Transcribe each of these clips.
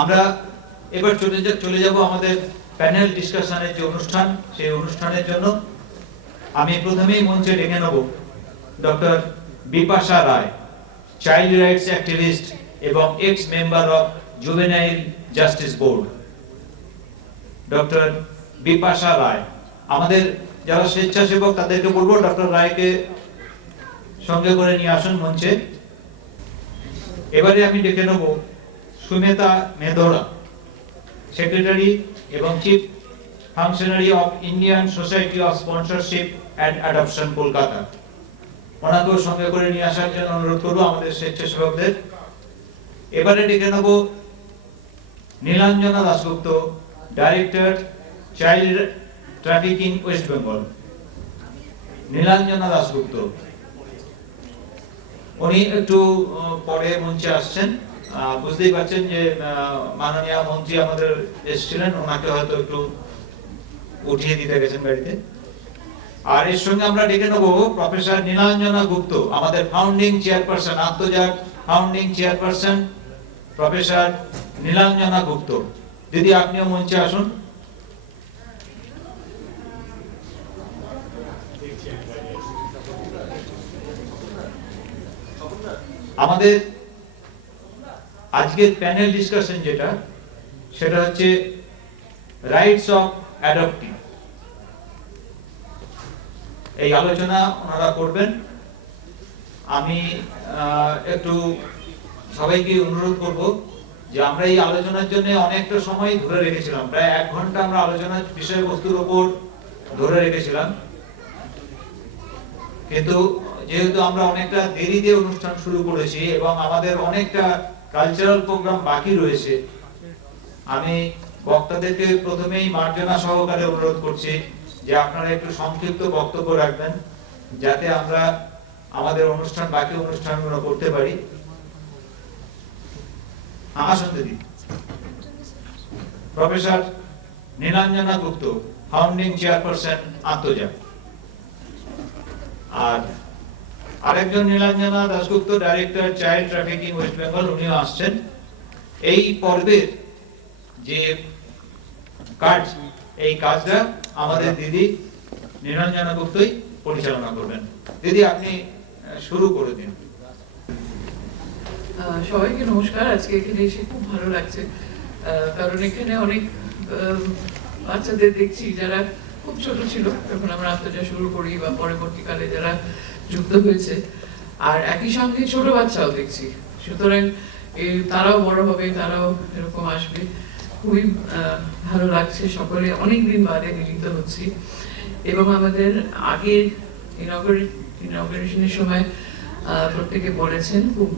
আমরা এবার চলে যাব আমাদের প্যানেল ডিসকাশনের যে অনুষ্ঠান, সেই অনুষ্ঠানের জন্য আমি প্রথমেই মঞ্চে ডেকে নেব doctor Bipasha Roy, child rights activist এবং ex member of juvenile justice board. Doctor Bipasha Roy, আমাদের যারা স্বেচ্ছাসেবক তাদেরকে বলবো ডক্টর রায়কে সঙ্গে করে নিয়ে আসুন মঞ্চে। এবারে আমি ডেকে নেব সুমেতা মেধোরা, সেক্রেটারি এবং chief functionary of Indian Society of Sponsorship and Adoption Kolkata. ওনাকেও সঙ্গে করে নিয়ে আসার জন্য অনুরোধ করবো আমাদের স্বেচ্ছাসেবকদের। এবারে ডেকে নেব Nilanjana Dasgupta, director child trafficking West Bengal. Nilanjana Dasgupta, উনি একটু পরে মঞ্চে আসছেন। বুঝতেই পারছেন যে মাননীয় মন্ত্রী আমাদের এসেছিলেন, ওনাকে হয়তো একটু উঠিয়ে দিতে গেছেন বাড়িতে। আর এর সঙ্গে আমরা ডেকে নেব প্রফেসর নীলাঞ্জনা গুপ্ত, আমাদের founding chairperson, Atmajaag founding chairperson professor Nilanjana Gupta. দিদি, আপনিও মঞ্চে আসুন। আমাদের আজকের প্যানেল ডিসকাশন যেটা, সেটা হচ্ছে রাইটস অফ অ্যাডপ্টি। এই আলোচনা ওনারা করবেন। আমি একটু সবাইকে অনুরোধ করব যে আমরা এই আলোচনার জন্য অনেকটা সময় ধরে রেখেছিলাম, প্রায় 1 ঘন্টা আমরা আলোচনার বিষয়বস্তুর উপর ধরে রেখেছিলাম, কিন্তু যেহেতু আমরা অনেকটা দেরিতে অনুষ্ঠান শুরু করেছি এবং আমাদের অনেকটা কালচারাল প্রোগ্রাম বাকি রয়েছে, আমি বক্তাদেরকে প্রথমেই মার্জনা সহকারে অনুরোধ করছি যে আপনারা একটু সংক্ষিপ্ত বক্তব্য রাখবেন, যাতে আমরা আমাদের অনুষ্ঠান, বাকি অনুষ্ঠানগুলো করতে পারি। আসুন দিদি। প্রফেসর নীলাঞ্জনা গুপ্ত, ফাউন্ডিং চেয়ারপারসন আত্মজাগ। আর আরেকজন Nilanjana Dasgupta, director child trafficking West Bengal, উনিও আসছেন। এই পর্বের যে কাজ, এই কাজটা আমাদের দিদি নীলাঞ্জনা গুপ্তই পরিচালনা করবেন। দিদি, আপনি শুরু করে দিন। সবাইকে নমস্কার। আজকে এখানে এসে খুব ভালো লাগছে, কারণ এখানে অনেক বাচ্চাদের দেখছি যারা খুব ছোট ছিল যখন আমরা আত্মজা শুরু করি, বা পরবর্তীকালে যারা যুক্ত হয়েছে, আর একই সঙ্গে ছোট বাচ্চাও দেখছি। সুতরাং তারাও বড় হবে, তারাও এরকম আসবে। খুবই ভালো লাগছে, সকলে অনেকদিন বাদে মিলিত হচ্ছি। এবং আমাদের আগের ইনঅগারেশনের সময় প্রত্যেকে বলেছেন খুব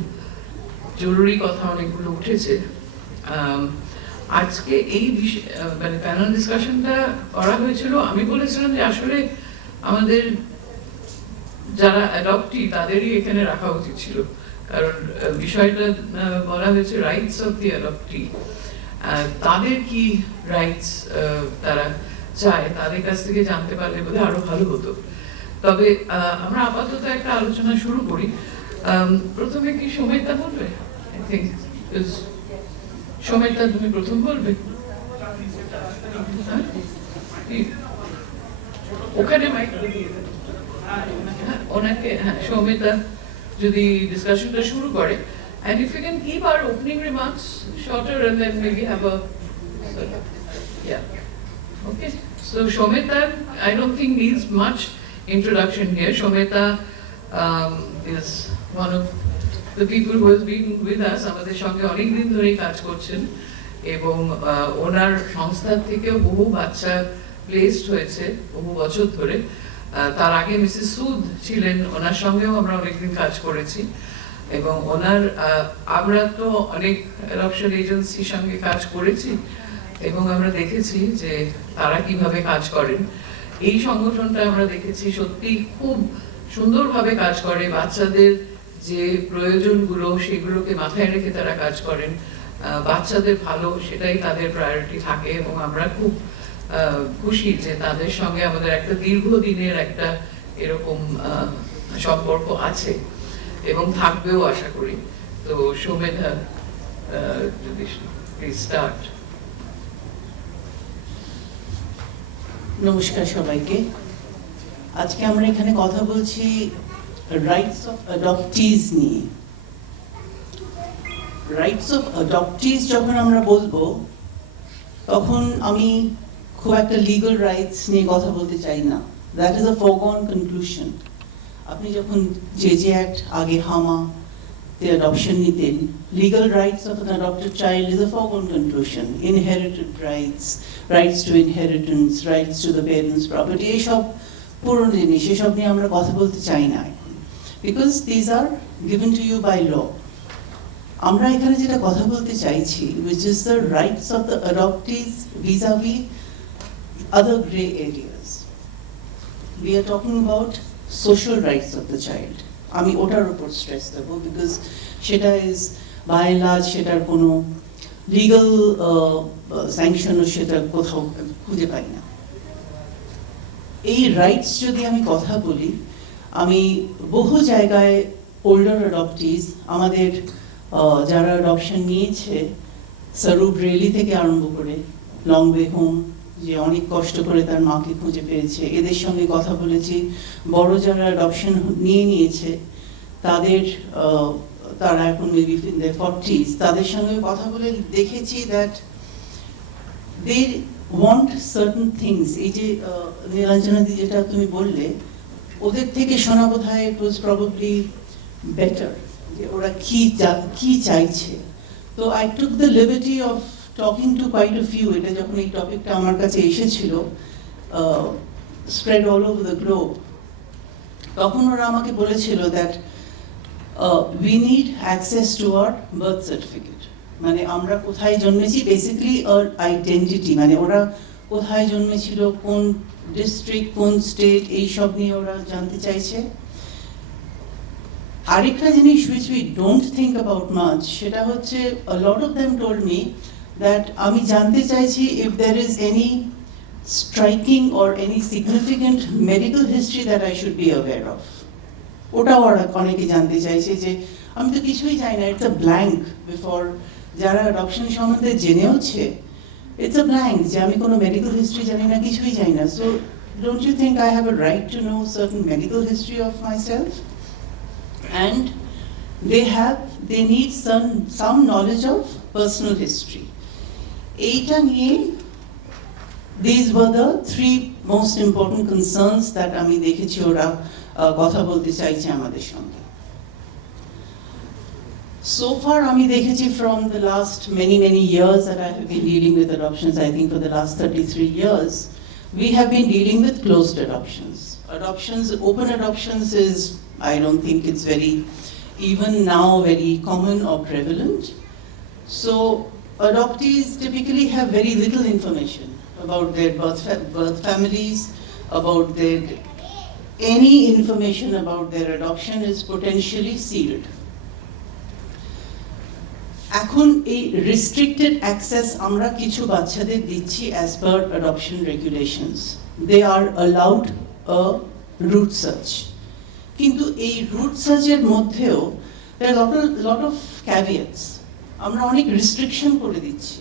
জরুরি কথা অনেকগুলো উঠেছে। আজকে এই মানে প্যানেল ডিসকাশনটা করা হয়েছিল, আমি বলেছিলাম যে আসলে আমাদের যারা অ্যাডপ্টি তাদেরই এখানে রাখা উচিত ছিল, কারণ বিষয়টা বলা হয়েছে রাইটস অফ দি অ্যাডপ্টি। তাদের কি রাইটস তারা চায়, তাদের কাছ থেকে জানতে পারলে বোধহয় আরো ভালো হতো। তবে আমরা আপাতত একটা আলোচনা শুরু করি। প্রথমে কি সৌমিতা বলবে? আই থিংক সৌমিতা, তুমি প্রথম বলবে। ওখানে মাইক ওনাকে, হ্যাঁ, সৌমিতা যদি ডিসকাশনটা শুরু করে, and if you can keep our opening remarks shorter and then maybe have a okay. So Shomita, I don't think needs much introduction here. Shomita is one of the people who has been with us, আমাদের সঙ্গে অনেক দিন ধরে কাজ করছেন, এবং ওনার সংস্থা থেকেও বহু বাচ্চা প্লেসড হয়েছে বহু বছর ধরে। তার আগে মিসেস সুদ ছিলেন, ওনার সঙ্গেও আমরা অনেকদিন কাজ করেছি। এবং ওনার আমরা তো অনেক অ্যাডপশন এজেন্সির সঙ্গে কাজ করেছি, এবং আমরা দেখেছি যে তারা কিভাবে কাজ করেন। এই সংগঠনটা আমরা দেখেছি সত্যি খুব সুন্দরভাবে কাজ করে। বাচ্চাদের যে প্রয়োজনগুলো, সেগুলোকে মাথায় রেখে তারা কাজ করেন। বাচ্চাদের ভালো, সেটাই তাদের প্রায়োরিটি থাকে, এবং আমরা খুব খুশি যে তাদের সঙ্গে আমাদের একটা দীর্ঘদিনের একটা এরকম সম্পর্ক আছে এবং থাকবেও আশা করি। তো সৌমেধা, please start. নমস্কার সবাইকে। আজকে আমরা এখানে কথা বলছি রাইটস অফ অ্যাডপ্টিজ নিয়ে। রাইটস অফ অ্যাডপ্টিজ যখন আমরা বলবো তখন আমি খুব একটা লিগাল রাইটস নিয়ে কথা বলতে চাই না। That is a ফরগন conclusion. আপনি যখন যে অ্যাক্ট আগে হামা adoption নিতেন, legal rights of an adopted child is a foregone conclusion. Inherited rights, rights to inheritance, rights to the parents' property, এইসব পুরনো জিনিস, এসব নিয়ে আমরা কথা বলতে চাই না এখন, because these are given to you by law. আমরা এখানে যেটা কথা বলতে চাইছি, which is the rights of the adoptees vis-a-vis other grey areas. We are talking about social rights of the child. আমি ওটার উপর স্ট্রেস দেবো, বিকজ সেটা ইজ বাই এন্ড লার্জ সেটার কোনো লিগাল স্যাংশনও সেটা কোথাও খুঁজে পাই না। এই রাইটস যদি আমি কথা বলি, আমি বহু জায়গায় ওল্ডার অ্যাডপ্টিজ, আমাদের যারা অ্যাডপশন নিয়েছে সরুপ রেলি থেকে আরম্ভ করে লং ওয়ে হোম, যে অনেক কষ্ট করে তার মাকে খুঁজে পেয়েছে, এদের সঙ্গে কথা বলেছি। বড় যারা অ্যাডপশন নিয়েছে তাদের, তারা এখন মেবি ইন দ্য 40s, তাদের সঙ্গে কথা বলে দেখেছি that they want certain things. এই যে নীলাঞ্জনাদি যেটা তুমি বললে, ওদের থেকে শোনা বোধ হয় ইট ওয়াজ প্রবাবলি বেটার যে ওরা কি চাইছে। তো I took the liberty of talking to quite a few, এটা যখন এই টপিকটা আমার কাছে এসেছিল spread all over the globe, তখন ওরা আমাকে বলেছিল that we need access to our birth certificate, মানে আমরা কোথায় জন্মেছি, বেসিক্যালি our identity, মানে ওরা কোথায় জন্মেছিল, কোন ডিস্ট্রিক্ট, কোন স্টেট, এইসব নিয়ে ওরা জানতে চাইছে। আরেকটা জিনিস which we don't think about much, সেটা হচ্ছে a lot of them told me that আমি জানতে চাইছি if there is any striking or any significant medical history that I should be aware of. ওটাও ওরা অনেকে জানতে চাইছে যে আমি তো কিছুই জানি না, it's a blank before, যারা অ্যাডপশন সম্বন্ধে জেনেওছে it's a blank, যে আমি কোনো মেডিকেল হিস্ট্রি জানি না, কিছুই জানি না। So don't you think I have a right to know certain medical history of myself? And they need some knowledge of personal history. এইটা নিয়ে these were the three most important concerns that আমি দেখেছি ওরা কথা বলতে চাইছে আমাদের সঙ্গে। So far আমি দেখেছি from the last many years that I have been dealing with adoptions, I think for the last 33 years, we have been dealing with closed adoptions. Open adoptions is, I don't think it's very, even now, very common or prevalent. So adoptees typically have very little information about their birth families, about any information about their adoption is potentially sealed. এখন এই restricted access আমরা কিছু বাচ্চাদের দিচ্ছি as per adoption regulations. They are allowed a root search. কিন্তু এই root search এর মধ্যেও there are lot of caveats. আমরা অনেক রিস্ট্রিকশন করে দিচ্ছি।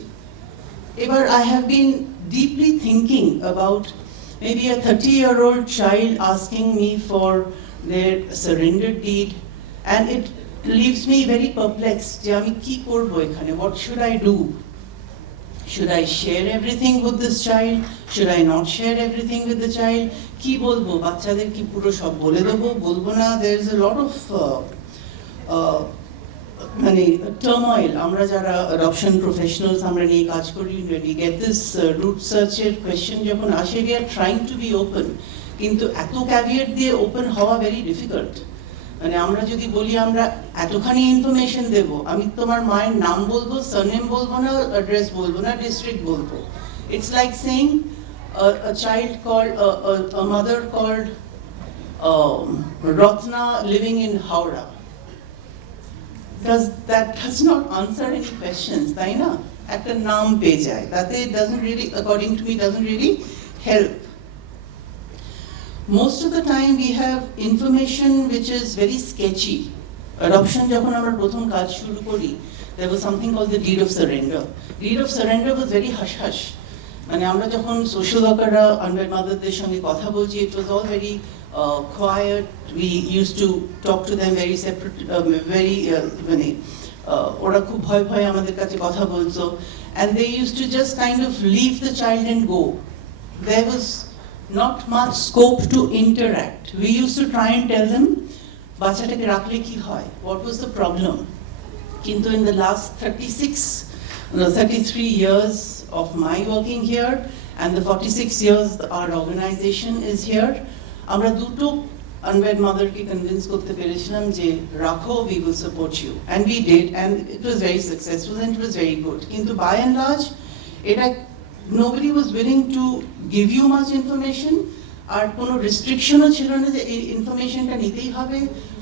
এবার I have been deeply thinking about maybe a 30-year-old child asking me for their surrender deed, and it leaves me very perplexed যে আমি কি করব এখানে, what should I do? Should I share everything with this child? Should I not share everything with the child? কি বলবো, বাচ্চাদের কি পুরো সব বলে দেবো, বলবো না? There is a lot of মানে টার্ময়েল। আমরা যারা অ্যাডপশন প্রফেশনালস আমরা নিয়ে কাজ করি, when we get this root search এর কোয়েশ্চেন যখন আসে, we are trying to be open, কিন্তু এত ক্যাভিয়েট দিয়ে ওপেন হওয়া ভেরি ডিফিকাল্ট। মানে আমরা যদি বলি আমরা এতখানি ইনফরমেশন দেব, আমি তোমার মায়ের নাম বলবো, সারনেম বলবো না, অ্যাড্রেস বলবো না, ডিস্ট্রিক্ট বলবো। It's like saying a child called a mother called Ratna living in Howrah. That does not answer any questions, তাই না? একটা নাম পেয়ে যায়, তাতে doesn't really, according to me, doesn't really help. Most of the time we have information which is very sketchy. Adoption যখন আমরা প্রথম কাজ শুরু করি, there was something called the deed of surrender. Deed of surrender was very hush-hush. মানে আমরা যখন social ওয়ার্কাররা আনওয়েড মাদারদের সঙ্গে কথা বলছি, it was all very quiet. We used to talk to them very separate, very মানে ওরা খুব ভয় ভয়ে আমাদের কাছে কথা বলতো, and they used to just kind of leave the child and go. There was not much scope to interact. We used to try and tell them বাচ্চাটাকে রাখলে কি হয়, what was the problem. কিন্তু in the last 33 years of my working here and the 46 years our organization is here, আমরা দুটো unwed motherকে convince করতে পেরেছিলাম যে রাখো, we will support you, and we did, and it was very successful and it was very good. কিন্তু by and large এটা nobody was willing to give you much information, আর কোনো রেস্ট্রিকশনও ছিল না যে এই ইনফরমেশনটা নিতেই হবে,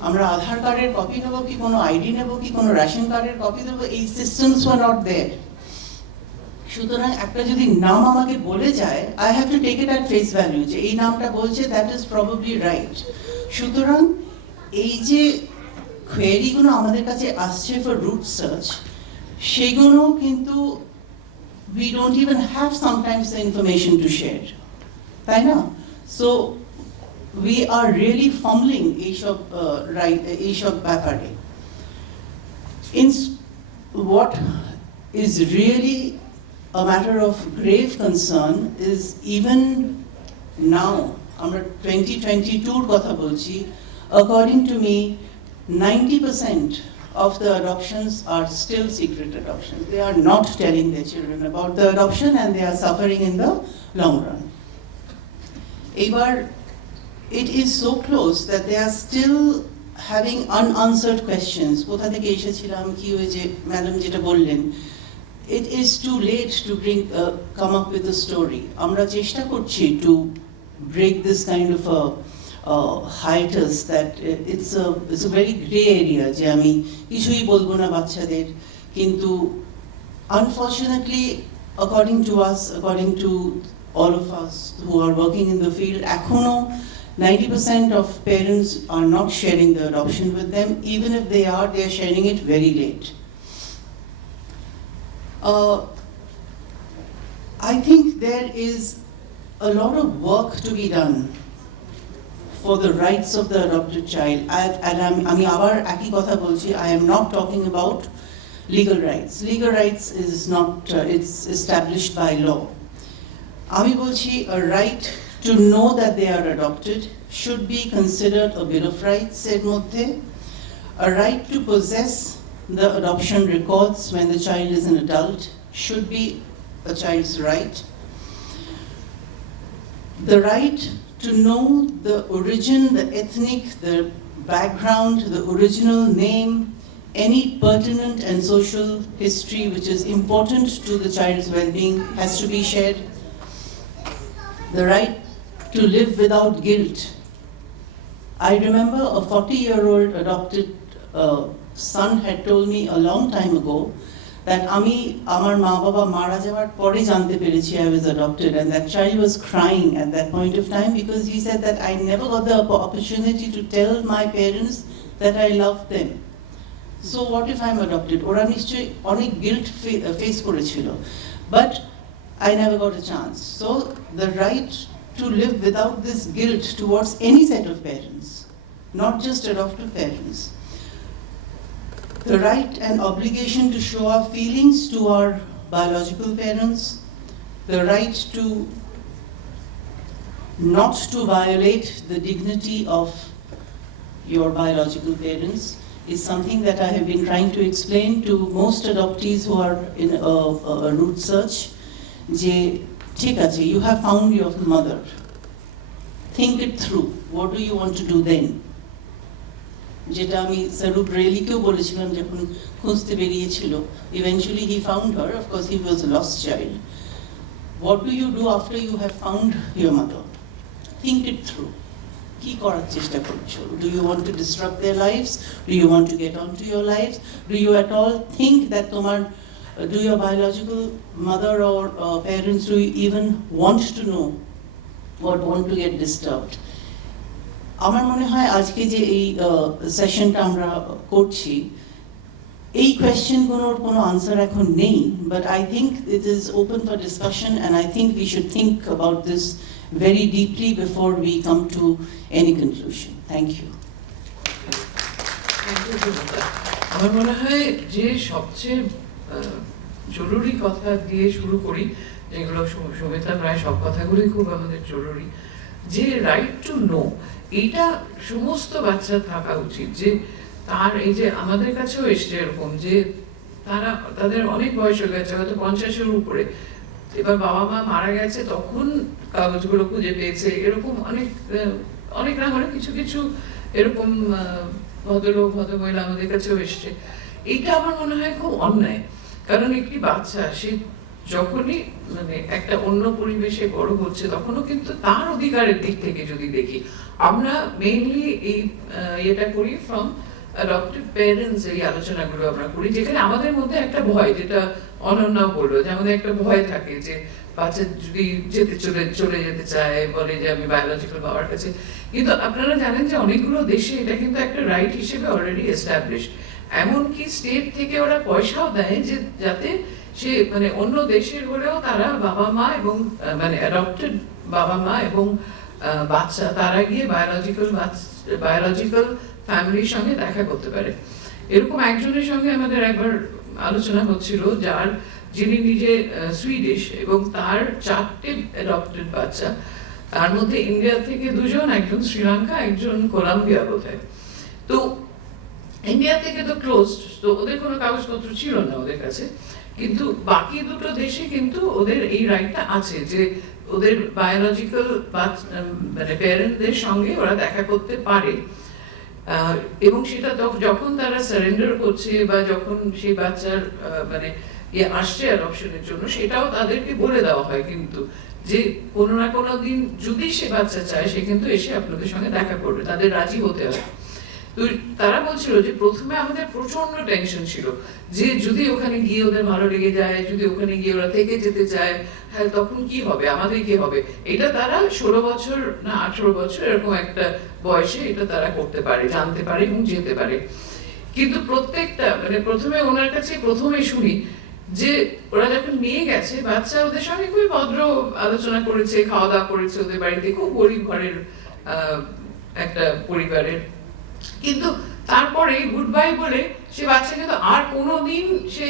আমরা আধার কার্ডের কপি নেবো কি কোনো আইডি নেবো কি কোনো রেশন কার্ডের কপি দেবো, এই সিস্টেমস ওয়ার নট দেয়ার। সুতরাং একটা যদি নাম আমাকে বলে যায়, I have to take it at face value যে এই নামটা বলছে, দ্যাট ইজ প্রবাবলি রাইট। সুতরাং এই যে কোয়েরিগুলো আমাদের কাছে আসছে ফর রুট সার্চ, সেগুলো কিন্তু we don't even have sometimes the information to share, তাই না? So we are really fumbling এইসব ব্যাপারে। What is really a matter of grave concern is even now, আমরা 2022 কথা বলছি, according to me 90% of the adoptions are still secret adoptions. They are not telling their children about the adoption and they are suffering in the long run. Ebar, it is so close that they are still having unanswered questions. Kotha theke eshechilam, ki hoyeche, madam jeta bollen. It is too late to come up with a story. Amra cheshta korchi to break this kind of a hiatus that it's a very grey area যে আমি কিছুই বলবো না বাচ্চাদের, কিন্তু unfortunately according to us, according to all of us who are working in the field, এখনো 90% of parents are not sharing the adoption with them. Even if they are sharing it very late. I think there is a lot of work to be done for the rights of the adopted child. আমি আবার একই কথা বলছি, I am not talking about legal rights. Legal rights is not, it's established by law. আমি বলছি a right to know that they are adopted should be considered a bill of rights এর মধ্যে. A right to possess the adoption records when the child is an adult should be a child's right. The right to know the origin, the ethnic, the background, the original name, any pertinent and social history which is important to the child's well-being has to be shared. The right to live without guilt. I remember a 40-year-old adopted son had told me a long time ago that আমি আমার মা বাবা মারা যাওয়ার পরে জানতে পেরেছি I was adopted, and that child was crying at that point of time because he said that I never got the opportunity to tell my parents that I loved them. So what if I'm adopted? ওরা নিশ্চয়ই অনেক guilt face করেছিল, but I never got a chance. So the right to live without this guilt towards any set of parents, not just adoptive parents. The right and obligation to show our feelings to our biological parents, the right to not to violate the dignity of your biological parents is something that I have been trying to explain to most adoptees who are in a root search. Je, ঠিক আছে, you have found your mother. Think it through. What do you want to do then? যেটা আমি স্বরূপ রেলিকেও বলেছিলাম যখন খুঁজতে বেরিয়েছিল, eventually he found her, of course he was a lost child. What do you do after you have found your mother? Think it through. কি করার চেষ্টা করছো? Do you want to disrupt their lives? Do you want to get onto your lives? Do you at all think that তোমার do your biological mother or parents do you even want to know or want to get disturbed? আমার মনে হয় আজকে যে এই সেশনটা আমরা করছি, এই কোয়েশ্চেনগুলোর কোনো আনসার এখন নেই, but I think it is open for discussion and I think we should think about this very deeply before we come to any conclusion. Thank you. আমার মনে হয় যে সবচেয়ে জরুরি কথা দিয়ে শুরু করি, যেগুলো সবিতা প্রায় সব কথাগুলোই খুব আমাদের জরুরি, যে রাইট টু নো, এইটা সমস্ত বাচ্চার থাকা উচিত। যে তার এই যে আমাদের কাছেও এসছে এরকম যে তাদের অনেক বয়স হয়ে গেছে, হয়তো 50-এর উপরে, এবার বাবা মা মারা গেছে তখন কাগজগুলো খুঁজে পেয়েছে, এরকম অনেক না হলে কিছু কিছু এরকম ভদ্রলোক ভদ্রমহিলা আমাদের কাছেও এসছে। এইটা আমার মনে হয় খুব অন্যায়, কারণ একটি বাচ্চা সে যখনই মানে একটা অন্য পরিবেশে বড় হচ্ছে তখনও কিন্তু তার অধিকারের দিক থেকে যদি দেখি, আমরা মেইনলি এই এটা করি ফ্রম অ্যাডপটিভ প্যারেন্টস, এই আলোচনাগুলো আমরা করি, যেখানে আমাদের মধ্যে একটা ভয়, যেটা অনন্যাও বললো, যে আমাদের একটা ভয় থাকে যে বাচ্চা যদি চলে যেতে চায়, বলে যে আমি বায়োলজিক্যাল বাবার কাছে। কিন্তু আপনারা জানেন যে অনেকগুলো দেশে এটা কিন্তু একটা রাইট হিসেবে অলরেডি এস্টাবলিশড, এমনকি স্টেট থেকে ওরা পয়সাও দেয় যে যাতে সে মানে অন্য দেশের হলেও তারা বাবা মা এবং মানে অ্যাডপ্টেড বাবা মা এবং বাচ্চা তারা গিয়ে বায়োলজিক্যাল ফ্যামিলির সঙ্গে দেখা করতে পারে। এরকম একজনের সঙ্গে আমাদের একবার আলোচনা হচ্ছিল, যিনি নিজে সুইডিশ এবং তার 4টে অ্যাডপ্টেড বাচ্চা, তার মধ্যে ইন্ডিয়া থেকে 2জন, একজন শ্রীলঙ্কা, একজন কলম্বিয়া বোধহয়। তো ইন্ডিয়া থেকে তো ক্লোজড, তো ওদের কোনো কাগজপত্র ছিল না ওদের কাছে, কিন্তু বাকি দুটো দেশে কিন্তু ওদের এই রাইটটা আছে যে ওদের বায়োলজিক্যাল মানে প্যারেন্টদের সঙ্গে ওরা দেখা করতে পারে, এবং সেটা যখন তারা সারেন্ডার করছে বা যখন সেই বাচ্চার মানে আসছে অ্যাডপশনের জন্য, সেটাও তাদেরকে বলে দেওয়া হয় কিন্তু যে কোনো না কোনো দিন যদি সে বাচ্চা চায় সে কিন্তু এসে আপনাদের সঙ্গে দেখা করবে, তাদের রাজি হতে হয়। তো তারা বলছিল যে প্রথমে আমাদের প্রচন্ড টেনশন ছিল যে যদি ওখানে গিয়ে ওদের ভালো লেগে যায়, যদি ওখানে গিয়ে ওরা থেকে যেতে চায়, হ্যাঁ তখন কি হবে, আমাদের কি হবে। এটা তারা 16 বছর না 18 বছর এরকম একটা বয়সে এটা তারা করতে পারে, জানতে পারে এবং যেতে পারে। কিন্তু প্রত্যেকটা মানে প্রথমে ওনার কাছে প্রথমে শুনি যে ওরা যখন নিয়ে গেছে বাচ্চা, ওদের সঙ্গে খুবই ভদ্র আলোচনা করেছে, খাওয়া দাওয়া করেছে, ওদের বাড়িতে খুব গরিব ঘরের একটা পরিবারের, কিন্তু তারপরে গুড বাই বলে সে বাচ্চা কিন্তু আর কোনোদিন সে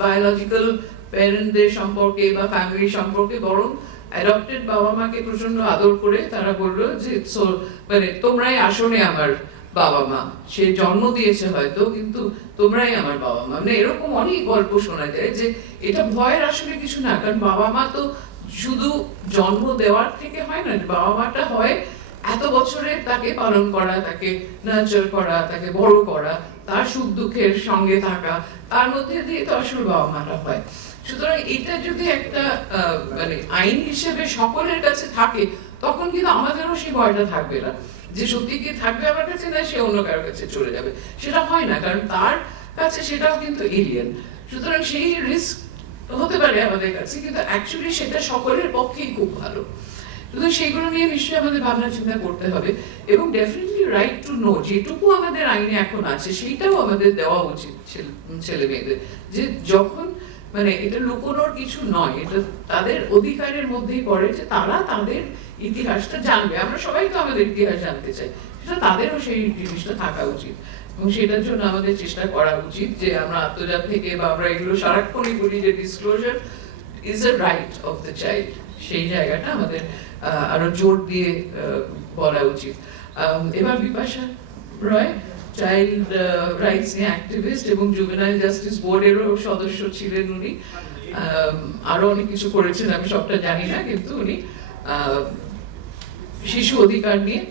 বায়োলজিক্যাল প্যারেন্টদের সম্পর্কে বা ফ্যামিলি সম্পর্কে, বরং অ্যাডপ্টেড বাবা মাকে প্রচন্ড আদর করে তারা বললো যে মানে তোমরাই আসলে আমার বাবা মা, সে জন্ম দিয়েছে হয়তো কিন্তু তোমরাই আমার বাবা মা। মানে এরকম অনেক গল্প শোনা যায় যে এটা ভয়ের আসলে কিছু না, কারণ বাবা মা তো শুধু জন্ম দেওয়ার থেকে হয় না, বাবা মাটা হয় এত বছরে তাকে পালন করা, তাকে নার্চার করা, তাকে বড় করা, তার সুখ দুঃখের সঙ্গে থাকা, তার মধ্যে দিয়ে তো আসল বাবা মাটা হয়। সুতরাং এটা যদি একটা মানে আইন হিসেবে সকলের কাছে থাকে, তখন কিন্তু আমাদেরও সেই ভয়টা থাকবে না যে সত্যি কি থাকবে আমার কাছে, না সে অন্য কারোর কাছে চলে যাবে। সেটা হয় না, কারণ তার কাছে সেটাও কিন্তু এলিয়েন। সুতরাং সেই রিস্ক হতে পারে আমাদের কাছে, কিন্তু অ্যাকচুয়ালি সেটা সকলের পক্ষেই খুব ভালো। সুতরাং সেইগুলো নিয়ে নিশ্চয়ই আমাদের ভাবনা চিন্তা করতে হবে, এবং ডেফিনেটলি রাইট টু নো যেটুকু আমাদের আইনে এখন আছে সেইটাও আমাদের দেওয়া উচিত ছেলে মেয়েদের, যে যখন মানে এটা লুকোনোর কিছু নয়, এটা তাদের অধিকারের মধ্যেই পড়ে যে তারা তাদের ইতিহাসটা জানবে। আমরা সবাই তো আমাদের ইতিহাস জানতে চাই, সেটা তাদেরও সেই জিনিসটা থাকা উচিত, এবং সেটার জন্য আমাদের চেষ্টা করা উচিত যে আমরা আত্মজাত থেকে বা আমরা এগুলো সারাক্ষণই বলি যে disclosure is a right of the child, সেই জায়গাটা আমাদের আরো জোর দিয়ে বলা উচিত। এবার বিপাশা রয় চাইল্ড রাইটস নিয়ে অ্যাক্টিভিস্ট এবং জুভেনাইল জাস্টিস বোর্ডেরও সদস্য ছিলেন উনি, আরো অনেক কিছু করেছেন আমি সবটা জানি না, কিন্তু উনি শিশু অধিকার নিয়ে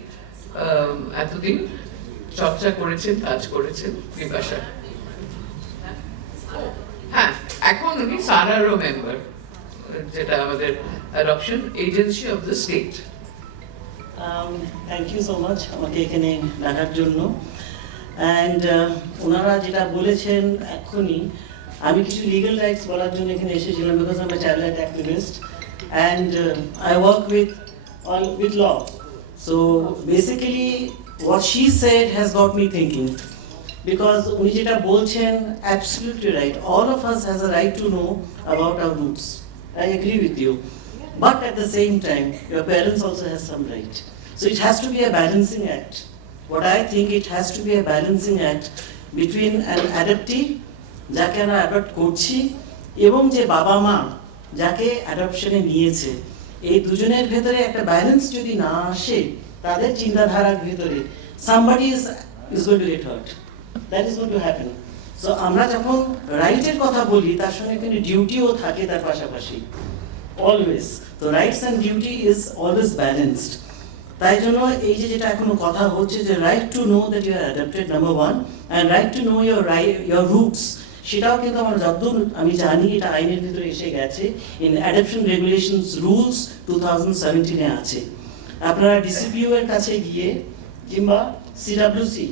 এতদিন চর্চা করেছেন, কাজ করেছেন বিপাশা। হ্যাঁ, এখন উনি সারারও মেম্বার, যেটা আমাদের adoption agency of the state. Thank you so much আমাকে এখানে ডাকার জন্য। অ্যান্ড ওনারা যেটা বলেছেন এক্ষুনি, আমি কিছু লিগাল রাইটস বলার জন্য এখানে এসেছিলাম, because I M a child right activist and I work with law. So basically what she said has got me thinking. because উনি যেটা বলছেন absolutely right. All of us has a right to know about our roots. I agree with you. But at the same time, your parents also has some right. So it has to be a balancing act. What I think, it has to be a balancing act between an adoptee, যাকে আমরা adopt করছি, এবং যে বাবা মা যাকে অ্যাডপশনে নিয়েছে, এই দুজনের ভেতরে একটা ব্যালেন্স যদি না আসে, তাদের চিন্তাধারার ভেতরে somebody is going to get hurt. That is going to happen. So আমরা যখন রাইটের কথা বলি, তার সঙ্গে কিন্তু ডিউটিও থাকে তার পাশাপাশি, অলওয়েজ। তো rights and duty is always balanced. তাই জন্য এই যে যেটা এখনো কথা হচ্ছে যে right to know that you are adapted, number one, and right to know your roots, সেটাও কিন্তু আমরা যতদূর আমি জানি এটা আইনের ভিতরে এসে গেছে, ইন অ্যাডপশন রেগুলেশনস রুলস 2017-এ আছে। আপনারা ডিসিপিও এর কাছে গিয়ে কিংবা সিডব্লিউসি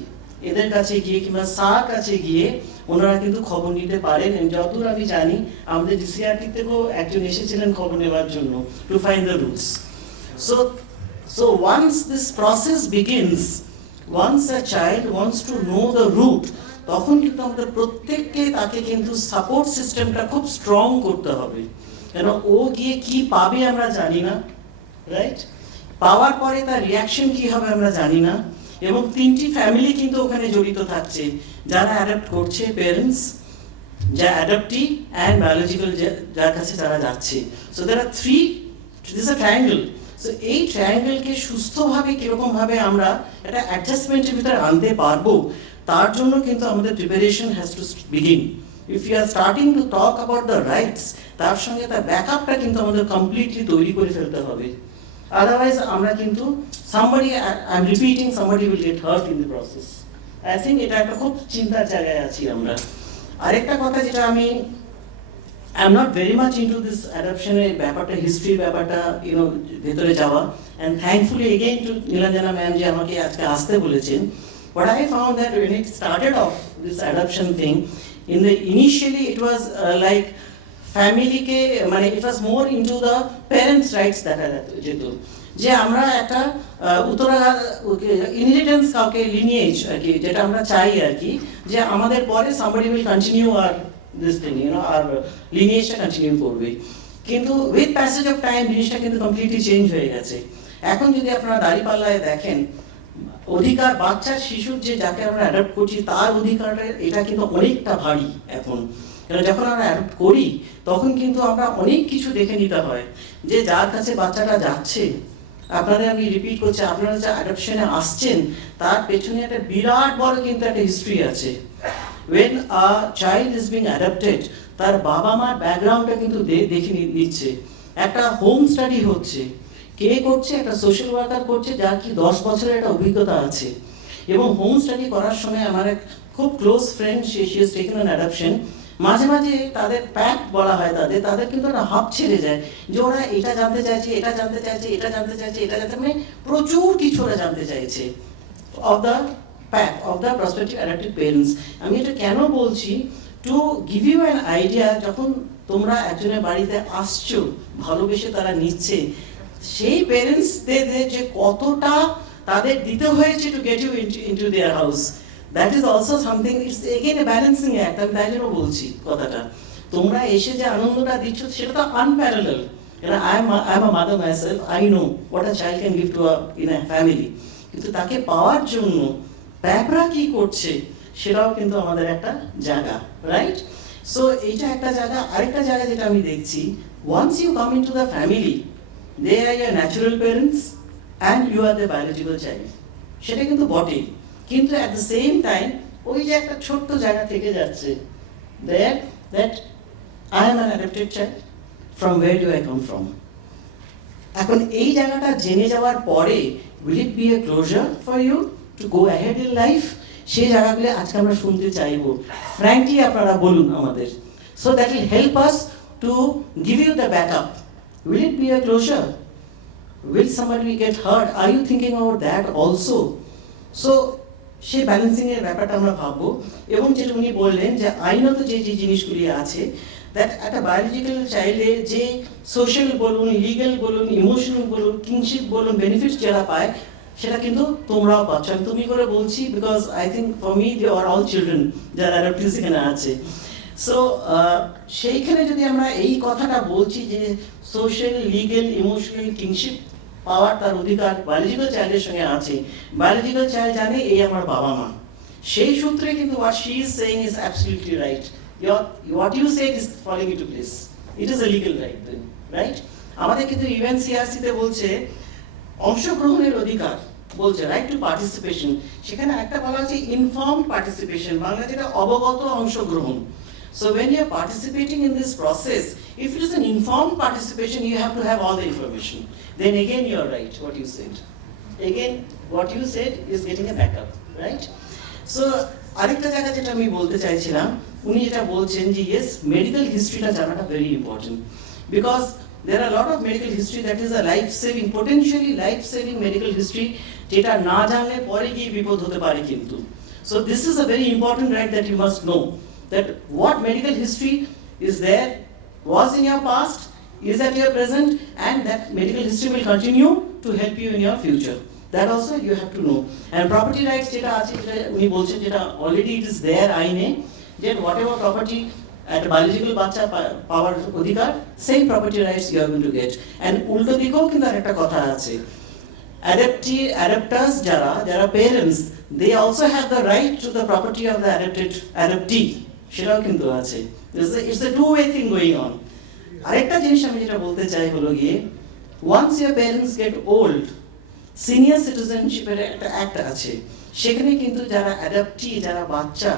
এদের কাছে গিয়ে কিংবা সার কাছে গিয়ে ওনারা কিন্তু খবর নিতে পারেন। যতদূর আমি জানি আমাদের ডিসিআরটি থেকেও একজন এসেছিলেন খবর নেওয়ার জন্য, to find the roots. So once this process begins, once a child wants to know the root, তখন কিন্তু আমাদের প্রত্যেককে তাকে কিন্তু সাপোর্ট সিস্টেমটা খুব স্ট্রং করতে হবে। কেন ও গিয়ে কি পাবে আমরা জানি না, রাইট? পাওয়ার পরে তার রিয়াকশন কি হবে আমরা জানি না। এবং তিনটি ফ্যামিলি কিন্তু ওখানে জড়িত থাকছে, যারা অ্যাডাপ্ট করছে, পেরেন্টস, যা অ্যাডাপ্টি অ্যান্ড বায়োলজিক্যাল যার কাছে যারা যাচ্ছে। So there are three, this a triangle. So এই ট্রায়াঙ্গেলকে সুস্থভাবে কীরকমভাবে আমরা একটা অ্যাডজাস্টমেন্টের ভিতরে আনতে পারবো, তার জন্য কিন্তু আমাদের preparation has to begin. If you are starting to talk about the rights, তার সঙ্গে তার ব্যাকআপটা কিন্তু আমাদের কমপ্লিটলি তৈরি করে ফেলতে হবে। Otherwise, আমরা কিন্তু somebody, I'm repeating, somebody will get hurt in the process. I think এটা একটা খুব চিন্তার জায়গায় আছি আমরা। আরেকটা কথা যেটা আমি, I'm not very much into this adoption এর ব্যাপারটা, হিস্ট্রি ব্যাপারটা, ভেতরে যাওয়া, and thankfully again to Nilanjana ma'am যে আমাকে আজকে আসতে বলেছেন। But I found that when it started off, this adoption thing, initially it was like ফ্যামিলিকে, মানে ইট ওয়াজ মোর ইনটু দ্য প্যারেন্টস রাইটস দেখা যেত, যে আমরা একটা ইনহেরিটেন্স কাউকে লিনিয়েজ আর কি, যেটা আমরা চাই আর কি, যে আমাদের পরে সামবডি উইল কন্টিনিউ আর দিস থিং, আর লিনিয়েজটা কন্টিনিউ করবে। কিন্তু উইথ প্যাসেজ অফ টাইম জিনিসটা কিন্তু কমপ্লিটলি চেঞ্জ হয়ে গেছে। এখন যদি আপনারা দাঁড়িপাল্লায় দেখেন, অধিকার বাচ্চার শিশুর যে যাকে আমরা অ্যাডপ্ট করছি তার অধিকারটা, এটা কিন্তু অনেকটা ভারী এখন। কারণ যখন আমরা অ্যাডপ্ট করি তখন কিন্তু আমরা অনেক কিছু দেখে নিতে হয়, যে যার কাছে বাচ্চাটা যাচ্ছে, আপনাদের আমি রিপিট করছি, আপনারা যা অ্যাডপশনে আসছেন তার পেছনে একটা বিরাট বড় কিন্তু একটা হিস্ট্রি আছে। When a child is being adopted, তার বাবা মার ব্যাকগ্রাউন্ডটা কিন্তু দেখে নিচ্ছে। একটা হোম স্টাডি হচ্ছে, কে করছে? একটা সোশ্যাল ওয়ার্কার করছে, যার কি 10 বছরের একটা অভিজ্ঞতা আছে। এবং হোম স্টাডি করার সময় আমার এক খুব close friend, say is taken an adoption. মাঝে মাঝে তাদের প্যাক বলা হয়, তাদের কিন্তু একটা হাফ ছেড়ে যায়, যে ওরা এটা জানতে চাইছে, এটা জানতে চাইছে, এটা জানতে চাইছে, এটা জানতে, মানে প্রচুর কিছু ওরা জানতে চাইছে of the pack of the prospective adoptive parents. আমি এটা কেন বলছি? To give you an idea, যখন তোমরা একজনের বাড়িতে আসছো, ভালোবেসে তারা নিচ্ছে, সেই পেরেন্টসদের যে কতটা তাদের দিতে হয়েছে to get you into their house, that is also something, it's again a balancing act. আমি তাই জন্য বলছি কথাটা, তোমরা এসে যে আনন্দটা দিচ্ছ সেটা তো unparalleled. I am a mother myself, I know what a child can give to in a family. কিন্তু তাকে পাওয়ার জন্য ব্যাপরা কি করছে সেটাও কিন্তু আমাদের একটা জায়গা, রাইট? সো এইটা একটা জায়গা। আরেকটা জায়গা যেটা আমি দেখছি, once you come into the family, they are your natural parents and you are the biological child, সেটা কিন্তু বটেই। কিন্তু অ্যাট দ্য সেম টাইম ওই যে একটা ছোট্ট জায়গা থেকে যাচ্ছে, that I am an adapted child, from where do I come from. এখন এই জায়গাটা জেনে যাওয়ার পরে, will it be a closer for you to go ahead in life? সেই জায়গাগুলো আজকে আমরা শুনতে চাইবো, ফ্র্যাঙ্কলি আপনারা বলুন আমাদের। So that will help us to give you the backup. Will it be a closer? Will somebody get hurt? Are you thinking about that also? So সেই ব্যালেন্সিংয়ের ব্যাপারটা আমরা ভাববো। এবং যেটা উনি বললেন যে আইনত যে জিনিসগুলি আছে, দ্যাট একটা বায়োলজিক্যাল চাইল্ডের যে সোশ্যাল বলুন, লিগ্যাল বলুন, ইমোশনাল বলুন, কিনশিপ বলুন, বেনিফিটস যারা পায়, সেটা কিন্তু তোমরাও পাচ্ছ। আমি তুমি করে বলছি because I think for me they are all children যারা অ্যাডাপ্টিভস এখানে আছে। সো সেইখানে যদি আমরা এই কথাটা বলছি যে সোশ্যাল, লিগেল, ইমোশনাল কিংশিপ পাওয়ার তার অধিকার বায়োলজিক্যাল চাইল্ডের সঙ্গে আছে, বায়োলজিক্যাল চাইল্ড জানে এই আমার বাবা মা, সেই সূত্রে কিন্তু what she is saying is absolutely right. What you said is falling into place. It is a legal right then, right? আমাদের কিন্তু UNCRC তে বলছে অংশগ্রহণের অধিকার, বলছে রাইট টু পার্টিসিপেশন, সেখানে একটা বলা হচ্ছে ইনফর্মড পার্টিসিপেশন, বাংলা যেটা অবগত অংশগ্রহণ। So when you are participating in this process, if it is an informed participation, you have to have all the information. Then again you are right, what you said. Again, what you said is getting a backup, right? So আরেকটা জায়গা যেটা আমি বলতে চাইছিলাম, উনি যেটা বলছেন যে ইয়েস মেডিকেল হিস্ট্রিটা জানাটা very important, because there are a lot of medical history that is a life saving, potentially life saving medical history, যেটা না জানলে পরে গিয়ে বিপদ হতে পারে কিন্তু। So this is a very important right that you must know, that what medical history is there, was in your past, is at your present, and that medical history will continue to help you in your future. That also you have to know. And property rights যেটা আছে, যেটা উনি বলছেন যেটা already it is there আইনে, that whatever property একটা biological বাচ্চা পাওয়ার অধিকার, same property rights you are going to get. And উল্টো দিকেও কিন্তু আরেকটা কথা আছে, adopters যারা parents, they also have the right to the property of the adoptee, সেটাও কিন্তু আছে। It's a two-way thing going on. আরেকটা জিনিস আমি যেটা বলতে চাই হলো গিয়ে, once your parents get old, senior সিটিজেনশিপের একটা অ্যাক্ট আছে, সেখানে কিন্তু যারা অ্যাডাপ্টি, যারা বাচ্চা,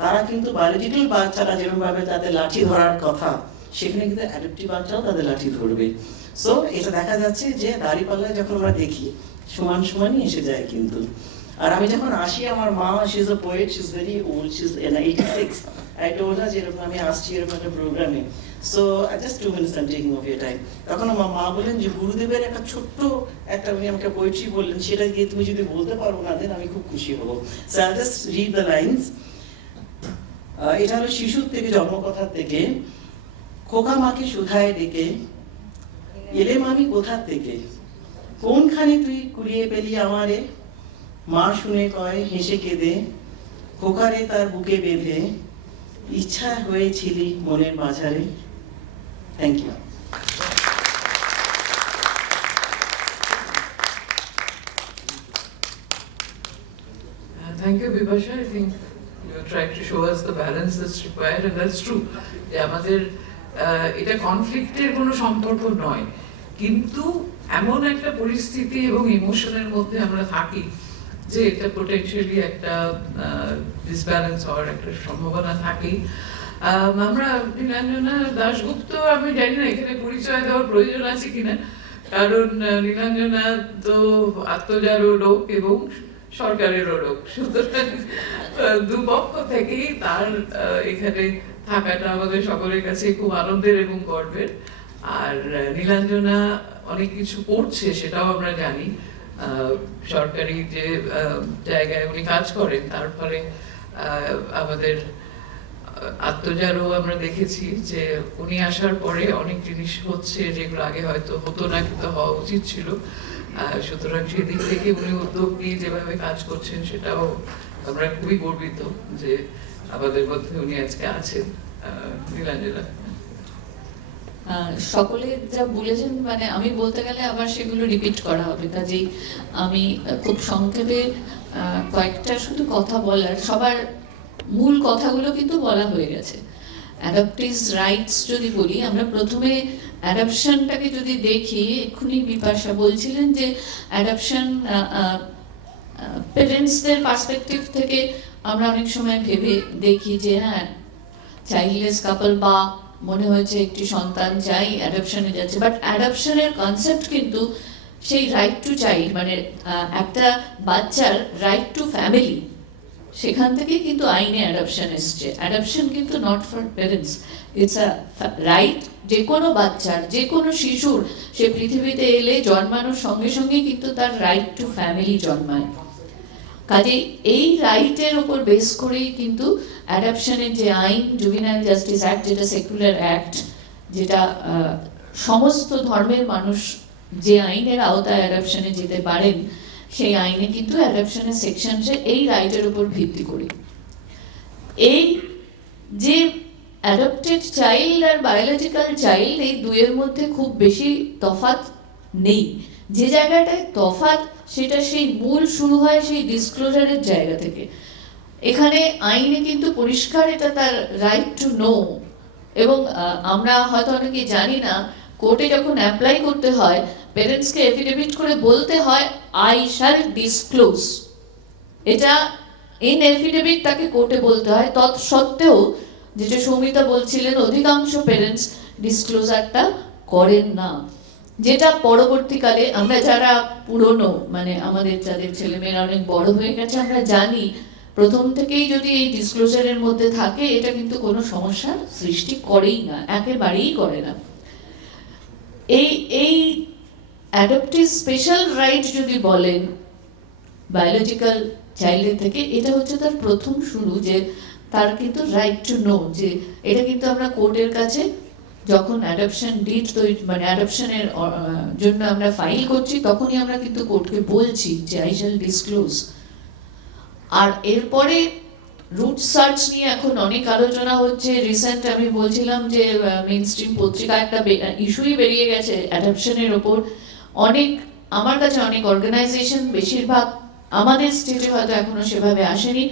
তারা কিন্তু বায়োলজিক্যাল বাচ্চারা যেরকমভাবে তাদের লাঠি ধরার কথা, সেখানে কিন্তু অ্যাডাপ্টিভ বাচ্চাও তাদের লাঠি ধরবে। সো এটা দেখা যাচ্ছে যে দাঁড়িপাল্লায় যখন আমরা দেখি সমান সমানই এসে যায় কিন্তু। আর আমি যখন আসি, আমার মা, she is a poet, she is very old, she is 86, I told her যেরকম আমি আসছি এরকম একটা প্রোগ্রামে, so just 2 minutes I'm taking of your time. তখন আমার মা বললেন যে গুরুদেবের একটা ছোট্ট একটা উনি আমাকে পোয়েট্রি বললেন, সেটা গিয়ে তুমি যদি বলতে পারো না দেন আমি খুব খুশি হব। So I just read the lines. এটা হলো শিশুর থেকে, জন্মকথার থেকে। খোকা মাকে সুধায় ডেকে, এলেম আমি কোথার থেকে, কোনখানে তুই কুড়িয়ে পেলি আমারে, মা শুনে কয় হেসে কেঁদে, খোকারে তার বুকে বেঁধে, ইচ্ছা হয়েছিলি মনের বাজারে। Thank you. Thank you, Bipasha. I think you're trying to show us the balance that's required, and that's true. যে আমাদের এটা কনফ্লিক্টের কোনো সম্পর্ক নয়, কিন্তু এমন একটা পরিস্থিতি এবং ইমোশনের মধ্যে আমরা থাকি যে এটা পোটেনশিয়ালি একটা ডিসব্যালেন্স হওয়ার একটা সম্ভাবনা থাকে। আমরা নীলাঞ্জনা দাশগুপ্ত, আমি জানি না এখানে পরিচয় দেওয়ার প্রয়োজন আছে কিনা, কারণ নীলাঞ্জনা তো আত্মজারও লোক এবং সরকারেরও লোক, সুতরাং দুপক্ষ থেকেই তার এখানে থাকাটা আমাদের সকলের কাছে খুব আনন্দের এবং গর্বের। আর নীলাঞ্জনা অনেক কিছু করছে সেটাও আমরা জানি, সরকারি যে জায়গায় উনি কাজ করেন তার ফলে আমাদের আত্মজারও আমরা দেখেছি যে উনি আসার পরে অনেক জিনিস হচ্ছে যেগুলো আগে হয়তো হতো না, কিন্তু হওয়া উচিত ছিল। সুতরাং সেদিক থেকে উনি উদ্যোগ নিয়ে যেভাবে কাজ করছেন সেটাও আমরা খুবই গর্বিত যে আমাদের মধ্যে উনি আজকে আছেন। নীলাঞ্জনা, সকলে যা বলেছেন, মানে আমি বলতে গেলে আবার সেগুলো রিপিট করা হবে, কাজেই আমি খুব সংক্ষেপে কয়েকটা শুধু কথা বলার, সবার মূল কথাগুলো কিন্তু বলা হয়ে গেছে। অ্যাডাপ্টিভস রাইটস যদি বলি, আমরা প্রথমে অ্যাডাপশনটাকে যদি দেখি, এক্ষুনি বিপাশা বলছিলেন যে অ্যাডাপশন পেরেন্টসদের পার্সপেক্টিভ থেকে আমরা অনেক সময় ভেবে দেখি যে হ্যাঁ চাইল্ডলেস কাপল বা মনে হয়েছে একটি সন্তান চাই, অ্যাডাপশনে যাচ্ছে, বাট অ্যাডাপশনের কনসেপ্ট কিন্তু সেই রাইট টু চাইল্ড, মানে একটা বাচ্চার রাইট টু ফ্যামিলি, সেখান থেকে কিন্তু আইনে অ্যাডাপশন এসছে। অ্যাডাপশন কিন্তু not for parents, it's a right যে কোনো বাচ্চার, যে কোনো শিশুর, সে পৃথিবীতে এলে জন্মানোর সঙ্গে সঙ্গে কিন্তু তার রাইট টু ফ্যামিলি জন্মায়। কাজেই এই রাইটের ওপর বেস করেই কিন্তু অ্যাডাপশনের যে আইন, জুভেনাইল জাস্টিস অ্যাক্ট, যেটা সেকুলার অ্যাক্ট, যেটা সমস্ত ধর্মের মানুষ যে আইনের আওতায় অ্যাডাপশনে যেতে পারেন, সেই আইনে কিন্তু অ্যাডপশনের সেকশনসে এই রাইটের উপর ভিত্তি করে। এই যে অ্যাডপ্টেড চাইল্ড আর বায়োলজিক্যাল চাইল্ড, এই দুয়ের মধ্যে খুব বেশি তফাৎ নেই। যে জায়গাটায় তফাৎ সেটা সেই মূল শুরু হয় সেই ডিসক্লোজারের জায়গা থেকে। এখানে আইনে কিন্তু পরিষ্কার এটা তার রাইট টু নো, এবং আমরা হয়তো অনেকে জানি না, কোর্টে যখন অ্যাপ্লাই করতে হয় পেরেন্টসকে এফিডেভিট করে বলতে হয় আই শ্যাল ডিসক্লোজ। এটা ইন এফিডেভিট তাকে কোর্টে বলতে হয়। তৎসত্ত্বেও যেটা সৌমিতা বলছিলেন, অধিকাংশ পেরেন্টস ডিসক্লোজারটা করেন না, যেটা পরবর্তীকালে আমরা যারা পুরনো, মানে আমাদের যাদের ছেলেমেয়েরা অনেক বড় হয়ে গেছে, আমরা জানি প্রথম থেকেই যদি এই ডিসক্লোজারের মধ্যে থাকে এটা কিন্তু কোনো সমস্যার সৃষ্টি করেই না, একেবারেই করে না। এই অ্যাডপ্টিভ স্পেশাল রাইট যদি বলেন বায়োলজিক্যাল চাইল্ডের থেকে, এটা হচ্ছে তার প্রথম শুরু, যে তার কিন্তু রাইট টু নো, যে এটা কিন্তু আমরা কোর্টের কাছে যখন অ্যাডপশন ডিড তৈরি, মানে অ্যাডপশনের জন্য আমরা ফাইল করছি, তখনই আমরা কিন্তু কোর্টকে বলছি যে আই শ্যাল ডিসক্লোজ। আর এরপরে রুট সার্চ নিয়ে এখন অনেক আলোচনা হচ্ছে। রিসেন্ট আমি বলছিলাম যে মেইন স্ট্রিম পত্রিকা একটা ইস্যুই বেরিয়ে গেছে অ্যাডপশনের ওপর। অনেক, আমার কাছে অনেক অর্গানাইজেশন, বেশিরভাগ আমাদের স্টেটে হয়তো এখনো সেভাবে আসেনি,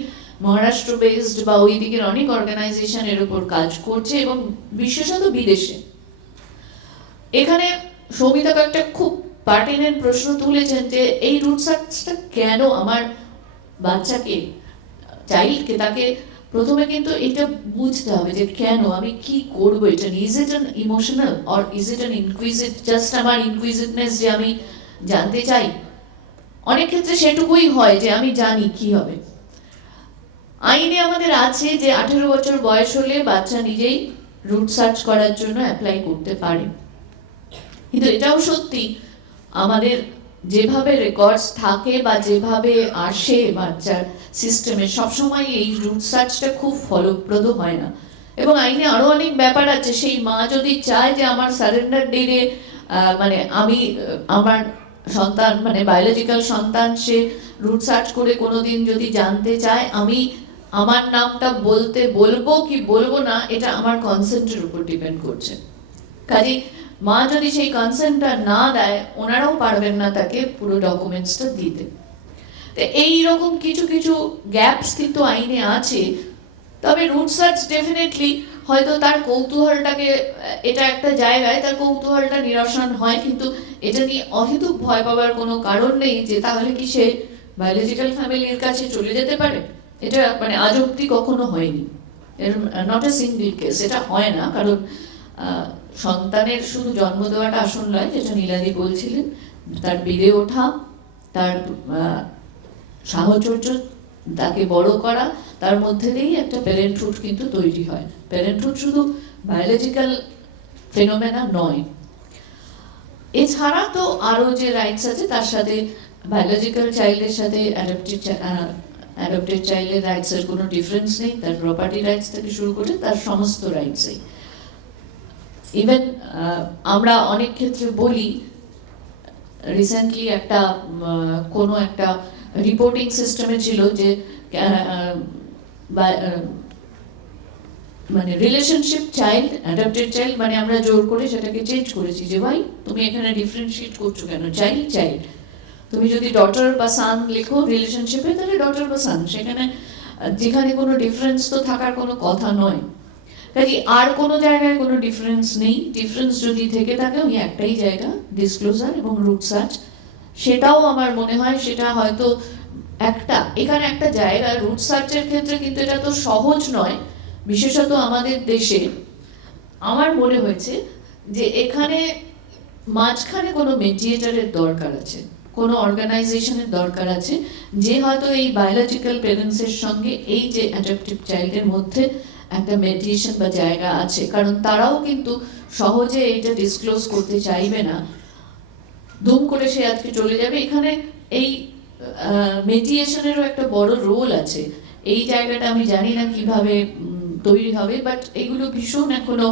মহারাষ্ট্র বেসড বা ওই দিকের অনেক অর্গানাইজেশন এর উপর কাজ করছে, এবং বিশেষত বিদেশে। এখানে সৌমিতা একটা খুব পার্টিনেন্ট প্রশ্ন তুলেছেন যে এই রুট সার্চটা কেন আমার বাচ্চাকে, চাইল্ডকে, তাকে প্রথমে কিন্তু এটা বুঝতে হবে যে কেন, আমি কি করব এটা। Is it an emotional or is it an inquisit, just আমার ইনকুইজিটনেস যে আমি জানতে চাই। অনেক ক্ষেত্রে সেটুকুই হয় যে আমি জানি কি হবে। আইনে আমাদের আছে যে 18 বছর বয়স হলে বাচ্চা নিজেই রুট সার্চ করার জন্য অ্যাপ্লাই করতে পারে, কিন্তু এটাও সত্যি আমাদের যেভাবে রেকর্ডস থাকে বা যেভাবে আসে বাচ্চার সিস্টেমে, সবসময় এই রুট সার্চটা খুব ফলপ্রদ হয় না। এবং আইনে আরো অনেক ব্যাপার আছে। সেই মা যদি চায় যে আমার সারেন্ডার ডেটে, মানে আমি আমার সন্তান, মানে বায়োলজিক্যাল সন্তান, সে রুট সার্চ করে কোনোদিন যদি জানতে চায় আমি আমার নামটা বলতে বলবো কি বলবো না, এটা আমার কনসেন্টের উপর ডিপেন্ড করছে। কাজে মা যদি সেই কনসেন্টটা না দেয়, ওনারাও পারবেন না তাকে পুরো ডকুমেন্টসটা দিতে। তো এইরকম কিছু কিছু গ্যাপস কিন্তু আইনে আছে। তবে রুট সার্চ ডেফিনেটলি হয়তো তার কৌতূহলটাকে, এটা একটা জায়গায় তার কৌতূহলটা নিরসন হয়, কিন্তু এটা নিয়ে অহেতুক ভয় পাওয়ার কোনো কারণ নেই যে তাহলে কি সে বায়োলজিক্যাল ফ্যামিলির কাছে চলে যেতে পারে। এটা মানে আজ অব্দি কখনো হয়নি, নট এ সিঙ্গল কেস, এটা হয় না। কারণ সন্তানের শুধু জন্ম দেওয়াটা আসল নয়, যেটা নীলাদি বলছিলেন, তার বেড়ে ওঠা, তার সাহচর্য, তাকে বড় করা, তার মধ্যে দিয়েই একটা প্যারেন্টহুড কিন্তু তৈরি হয়। প্যারেন্টহুড শুধু বায়োলজিক্যাল ফেনোমেনা নয়। এছাড়া তো আরো যে রাইটস আছে, তার সাথে বায়োলজিক্যাল চাইল্ডের সাথে অ্যাডপ্টেড চাইল্ডের রাইটসের কোনো ডিফারেন্স নেই। তার প্রপার্টি রাইটস থেকে শুরু করে তার সমস্ত রাইটসই। ইভেন আমরা অনেক ক্ষেত্রে বলি, রিসেন্টলি একটা কোনো একটা রিপোর্টিং সিস্টেমে ছিল যে মানে রিলেশনশিপ চাইল্ড, অ্যাডপ্টেড চাইল্ড, মানে আমরা জোর করে সেটাকে চেঞ্জ করেছি যে ভাই তুমি এখানে ডিফারেন্সিয়েট করছো কেন, চাইল্ড চাইল্ড। তুমি যদি ডটার বা সান লেখো রিলেশনশিপে, তাহলে ডটার বা সান, সেখানে যেখানে কোনো ডিফারেন্স তো থাকার কোনো কথা নয়। কাজে আর কোনো জায়গায় কোনো ডিফারেন্স নেই। ডিফারেন্স যদি থেকে থাকে ওই একটাই জায়গা, ডিসক্লোজার এবং রুট সার্চ। সেটাও আমার মনে হয় সেটা হয়তো একটা, এখানে একটা জায়গা রুট সার্চের ক্ষেত্রে, কিন্তু এটা তো সহজ নয়, বিশেষত আমাদের দেশে। আমার মনে হয়েছে যে এখানে মাঝখানে কোনো মেডিয়েটরের দরকার আছে, কোনো অর্গানাইজেশনের দরকার আছে, যে হয়তো এই বায়োলজিক্যাল প্যারেন্টসের সঙ্গে এই যে অ্যাডপটিভ চাইল্ডের মধ্যে একটা মেডিয়েশন বা জায়গা আছে। কারণ তারাও কিন্তু সহজে এইটা ডিসক্লোজ করতে চাইবে না, দুম করে সে আজকে চলে যাবে। এখানে এই মেডিয়েশনেরও একটা বড় রোল আছে। এই জায়গাটা আমি জানি না কিভাবে তৈরি হবে, বাট এগুলো ভীষণ এখনো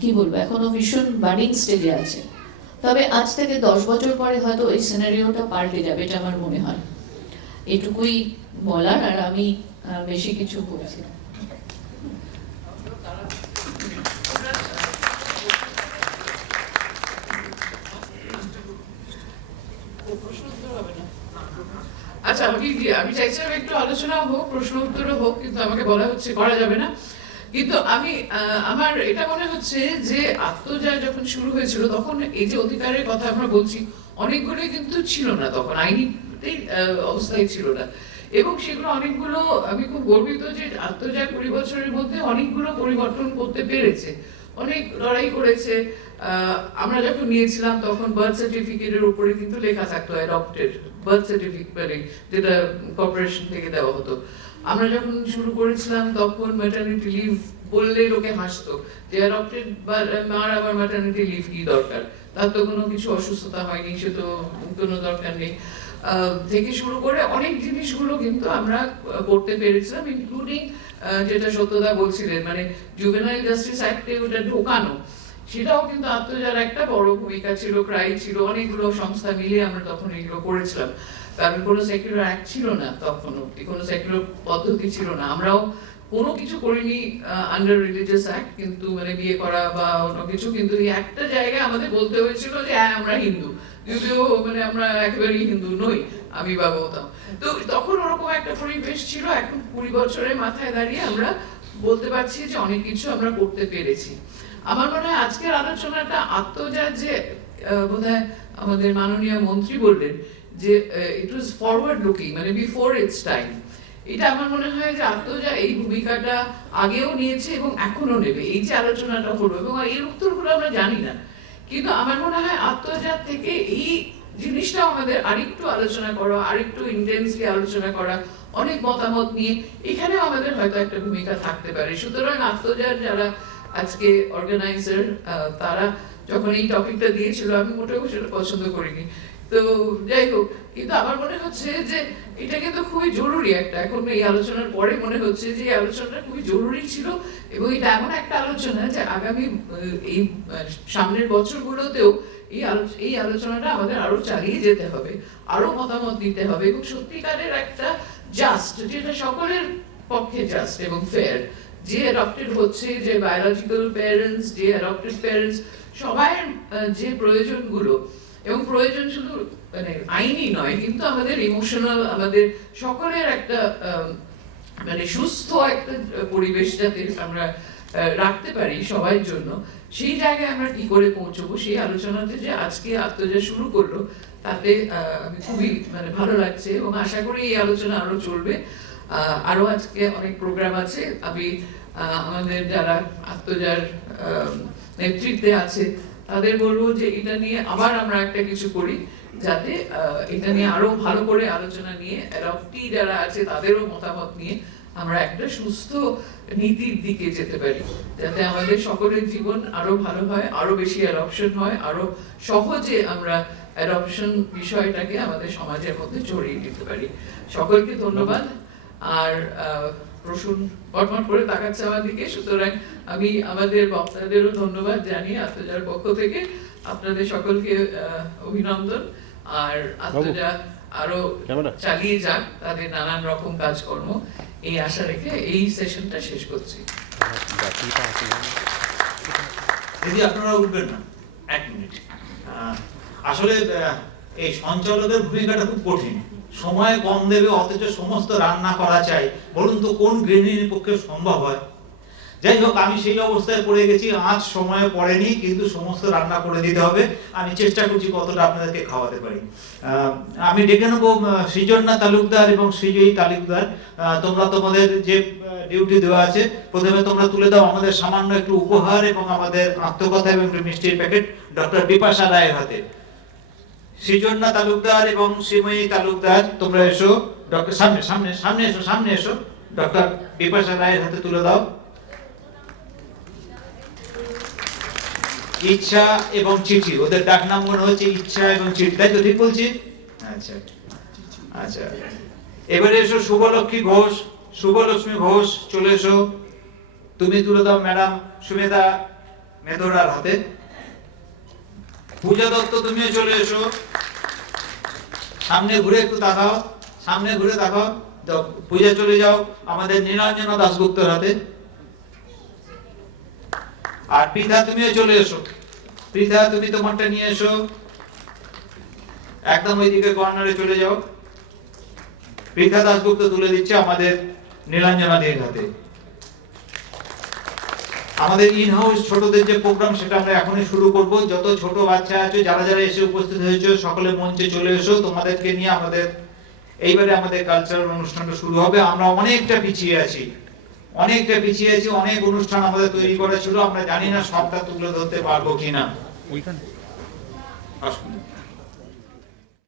কি বলবো, এখনো ভীষণ বার্নিং স্টেজে আছে। তবে আজ থেকে 10 বছর পরে হয়তো এই সিনারিওটা পাল্টে যাবে, এটা আমার মনে হয়। এটুকুই বলার, আর আমি বেশি কিছু বলছি না। আচ্ছা, আমি চাইছিলাম একটু আলোচনা হোক, প্রশ্ন উত্তরও হোক, কিন্তু আমাকে বলা হচ্ছে করা যাবে না। কিন্তু আমার এটা মনে হচ্ছে যে আত্মজা যখন শুরু হয়েছিল তখন এই যে অধিকারের কথা আমরা বলছি অনেকগুলোই কিন্তু ছিল না, তখন আইনি অবস্থায় ছিল না, এবং সেগুলো অনেকগুলো, আমি খুব গর্বিত যে আত্মজা 20 বছরের মধ্যে অনেকগুলো পরিবর্তন করতে পেরেছে, অনেক লড়াই করেছে। আমরা যখন নিয়েছিলাম তখন বার্থ সার্টিফিকেটের উপরে কিন্তু লেখা থাকতো অ্যাডপ্টেড বার্থ সার্টিফিকেট, মানে যেটা কর্পোরেশন থেকে দেওয়া হতো। আমরা যখন শুরু করেছিলাম তখন ম্যাটারনিটি লিভ বললে লোকে হাসতো যে অ্যাডপ্টেড মার আবার ম্যাটারনিটি লিভ কি দরকার, তার তো কোনো কিছু অসুস্থতা হয়নি, সে তো কোনো দরকার নেই, থেকে শুরু করে অনেক জিনিসগুলো কিন্তু আমরা করতে পেরেছিলাম, ইনক্লুডিং যেটা সত্যদা বলছিলেন, মানে জুভেনাইল জাস্টিস অ্যাক্টে ওটা ঢোকানো, সেটাও কিন্তু আত্মজার একটা বড় ভূমিকা ছিল, ক্রাই ছিল, অনেকগুলো সংস্থা মিলে আমরা তখন এগুলো করেছিলাম, কারণ কোনো সেকুলার অ্যাক্ট ছিল না তখন অব্দি, কোনো সেকুলার পদ্ধতি ছিল না, আমরাও কোনো কিছু করিনি আন্ডার রিলিজিয়াস অ্যাক্ট, কিন্তু মানে বিয়ে করা বা অন্য কিছু, কিন্তু এই একটা জায়গায় আমাদের বলতে হয়েছিল যে হ্যাঁ আমরা হিন্দু, যদিও মানে আমরা একেবারেই হিন্দু নই, আমি বা গৌতম। তো তখন ওরকম একটা পরিবেশ ছিল। এখন 20 বছরের মাথায় দাঁড়িয়ে আমরা বলতে পারছি যে অনেক কিছু আমরা করতে পেরেছি। আমার মনে হয় আজকের আলোচনাটা আত্মজা যে বোধহয় আমাদের মাননীয় মন্ত্রী বললেন যে ইট ওয়াজ ফরওয়ার্ড লুকিং, মানে বিফোর ইটস টাইম, এটা আমার মনে হয় যে আত্মজা এই ভূমিকাটা আগেও নিয়েছে এবং এখনো নেবে। এই যে আলোচনাটা হলো এবং এর উত্তরগুলো আমরা জানি না, কিন্তু আমার মনে হয় আত্মজা থেকে এই জিনিসটাও আমাদের আরেকটু আলোচনা করা, আরেকটু ইন্টেন্সলি আলোচনা করা, অনেক মতামত নিয়ে এখানেও আমাদের হয়তো একটা ভূমিকা থাকতে পারে। সুতরাং আত্মজার যারা আজকে অর্গানাইজার, তারা যখন এই টপিকটা দিয়েছিল আমি মোটেও সেটা পছন্দ করিনি, তো যাই হোক, কিন্তু আমার মনে হচ্ছে যে এটা কিন্তু খুবই জরুরি একটা, এখন এই আলোচনার পরে মনে হচ্ছে যে এই আলোচনাটা খুবই জরুরি ছিল, এবং এটা এমন একটা আলোচনা যে আগামী এই সামনের বছরগুলোতেও এই আলোচনাটা আমাদের আরো চালিয়ে যেতে হবে, আরো মতামত দিতে হবে, এবং সত্যিকারের একটা জাস্ট, যেটা সকলের পক্ষে জাস্ট এবং ফেয়ার, যে অ্যাডপ্টেড হচ্ছে, যে বায়োলজিক্যাল প্যারেন্টস, যে অ্যাডপ্টেড প্যারেন্টস, সবাই যে প্রয়োজনগুলো, এবং প্রয়োজন শুধু মানে আইনি নয়, কিন্তু আমাদের ইমোশনাল, আমাদের সকলের একটা মানে সুস্থ একটা পরিবেশ যাতে আমরা রাখতে পারি সবার জন্য, সেই জায়গায় আমরা কি করে পৌঁছবো, সেই আলোচনাতে যে আজকে আত্মজা শুরু করলো, তাতে আমি খুবই মানে ভালো লাগছে, এবং আশা করি এই আলোচনা আরো চলবে। আরো আজকে অনেক প্রোগ্রাম আছে, আমি আমাদের যারা আত্মজার নেতৃত্বে আছে তাদের বলবো যে এটা নিয়ে আবার আমরা একটা কিছু করি, যাতে এটা নিয়ে আরো ভালো করে আলোচনা নিয়ে অ্যাডপ্টি যারা আছে তাদেরও মতামত নিয়ে আমরা একটা সুস্থ নীতির দিকে যেতে পারি, যাতে আমাদের সকলের জীবন আরো ভালো হয়, আরো বেশি অ্যাডপশন হয়, আরো সহজে আমরা অ্যাডপশন বিষয়টাকে আমাদের সমাজের মধ্যে ছড়িয়ে দিতে পারি। সকলকে ধন্যবাদ। আর প্রসূন কটমট করে তাকাচ্ছে আমার দিকে, সুতরাং আমি আমাদের বক্তাদেরও ধন্যবাদ জানি আত্মজার পক্ষ থেকে, আপনাদের সকলকে অভিনন্দন। আর আত্মজা আরো চালিয়ে যাক তাদের নানান রকম কাজকর্ম, এই আশা রেখে এই সেশনটা শেষ করছি। দিদি আপনারা উঠবেন না, 1 মিনিট। আসলে এই সঞ্চালকের ভূমিকাটা খুব কঠিন, সময় কম দেবে অথচ সমস্ত রান্না করা চাই, বলুন তো কোন গৃহিণীর পক্ষে সম্ভব হয়? যাই হোক, আমি সেই অবস্থায় পড়ে গেছি, আজ সময় পড়েনি, কিন্তু সমস্ত রান্না করে দিতে হবে। আমি চেষ্টা করছি কতটা আপনাদেরকে খাওয়াতে পারি। আমি ডেকে নেবো সৃজনা তালুকদার এবং সৃজয়ী তালুকদার। তোমরা তোমাদের যে ডিউটি দেওয়া আছে, প্রথমে তোমরা তুলে দাও আমাদের সামান্য একটু উপহার এবং আমাদের আত্মকথা এবং মিষ্টির প্যাকেট ডক্টর বিপাশা রায়ের হাতে। সৃজনা তালুকদার এবং শ্রীময়ী তালুকদার, তোমরা এসো, ডক্টর সামনে এসো, ডক্টর বিপাশা রায়ের হাতে তুলে দাও। ইচ্ছা এবং চিঠি, ওদের ডাক নাম মনে হচ্ছে ইচ্ছা এবং চিঠি, তাই তো ঠিক বলছি? আচ্ছা আচ্ছা, এবারে এসো শুভলক্ষ্মী ঘোষ, শুভলক্ষ্মী ঘোষ, চলে এসো, তুমি তুলে দাও ম্যাডাম সুমেধা মেদোরার হাতে। পূজা দত্ত তুমিও চলে এসো, সামনে ঘুরে একটু তাকাও, সামনে ঘুরে তাকাও। পূজা চলে যাও আমাদের নীলাঞ্জনা দাশগুপ্তর হাতে। আর পৃথা তুমিও চলে এসো, পৃথা তুমি তোমারটা নিয়ে এসো, একদম ওইদিকে কর্নারে চলে যাও। পৃথা দাশগুপ্ত তুলে দিচ্ছে আমাদের নীলাঞ্জনা দের হাতে। আমাদের ইন হাউস ছোটদের যে প্রোগ্রাম সেটা আমরা এখনই শুরু করব। যত ছোট বাচ্চা আছে যারা যারা এসে উপস্থিত হয়েছে সকলে মঞ্চে চলে এসো, তোমাদেরকে নিয়ে আমাদের এইবারে আমাদের কালচারাল অনুষ্ঠানটা শুরু হবে। আমরা অনেকটা পিছিয়ে আছি, অনেক অনুষ্ঠান আমাদের তৈরি করা ছিল, আমরা জানি না সবটা তুলে ধরতে পারবো কিনা। আসুন।